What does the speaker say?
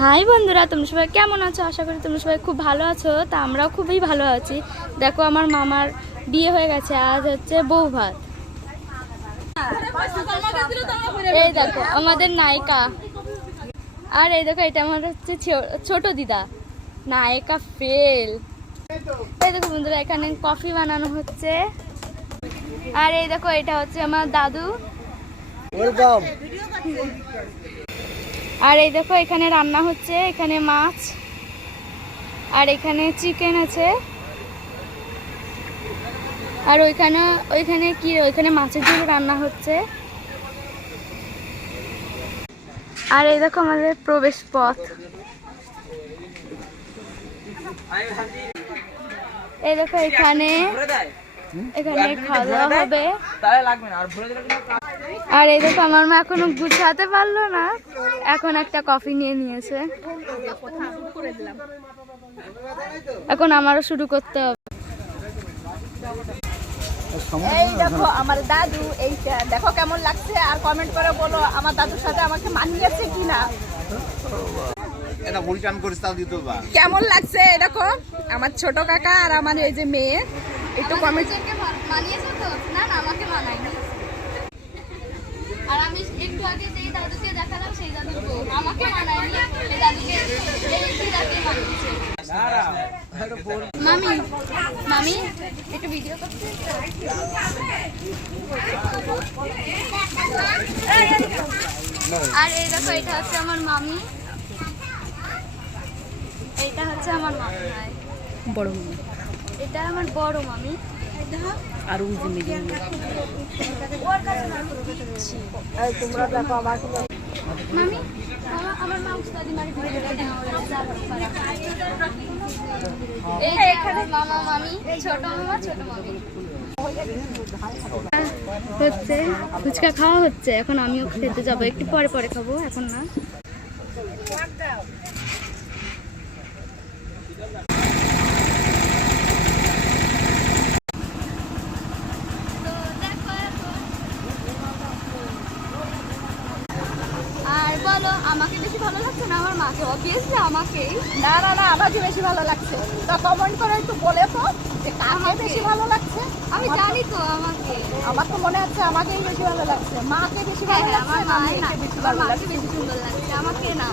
High বন্ধুরা, তোমরা সবাই কেমন আছো? আশা করি তোমরা সবাই খুব ভালো আছো। তা আমরাও খুবই ভালো আছি। দেখো, আমার মামার বিয়ে হয়ে গেছে, আজ হচ্ছে বউ ভাত। এই দেখো আমাদের নায়িকা, আর এই দেখো এটা আমার হচ্ছে ছোট দিদা, নায়িকা ফেল। এই দেখো বন্ধুরা, এখানে কফি বানানো হচ্ছে। আর এই দেখো এটা হচ্ছে আমার দাদু। ওয়েলকাম। আর এই দেখো এখানে রান্না হচ্ছে, এখানে মাছ আর এখানে চিকেন আছে। আর ওইখানে মাছের ঝোল রান্না হচ্ছে। আর এই দেখো আমাদের প্রবেশ পথ। এই দেখো এখানে খাওয়া দাওয়া হবে। আর এই দেখো আমার মা এখনো গুছাতে পারলো না, এখন একটা কফি নিয়ে নিয়েছে। এখন আমারও শুরু করতে হবে। এই দেখো আমার দাদু, এইটা দেখো কেমন লাগছে, আর কমেন্ট করে বলো আমার দাদুর সাথে আমাকে মানিয়েছে কিনা। কেমন লাগছে দেখো আমার ছোট কাকা আর আমার এই যে মেয়ে, একটু কমেন্ট। মানিয়েছে তো? না না, আমাকে মানায়নি। আর আমি একটু আগে যেই দাদুকে দেখালাম সেই দাদুর বউ, আমাকে মানায়নি, এই দাদুকে মানিয়েছে। মামি মামি একটু ভিডিও করতে। আর এই দেখো এটা হচ্ছে আমার মামি, এটা হচ্ছে আমার মামি, বড় মামি, এটা আমার বড় মামি। আর ওই যে মিডিয়াম। তোমরা দেখো আমাকে মামি, আমার মা উস্তাদি মারি এই এখানে মামা মামি, ছোট মামা ছোট মামি হচ্ছে। ফুচকা খাওয়া হচ্ছে, এখন আমিও খেতে যাবো, একটু পরে পরে খাবো, এখন না। আর বলো, আমাকে বেশি ভালো লাগছে না আমার মাকে? অবভিয়াসলি আমাকেই। না না না, আমাকে বেশি ভালো লাগছে। তা কমেন্ট করে একটু বলে তো যে কাকে বেশি ভালো লাগছে। আমি জানি তো আমাকে। আমার তো মনে হচ্ছে আমাকেই বেশি ভালো লাগছে, মাকে বেশি ভালো লাগছে। আমার মায়ের না, আমার মাকে বেশি সুন্দর লাগছে, আমাকে না।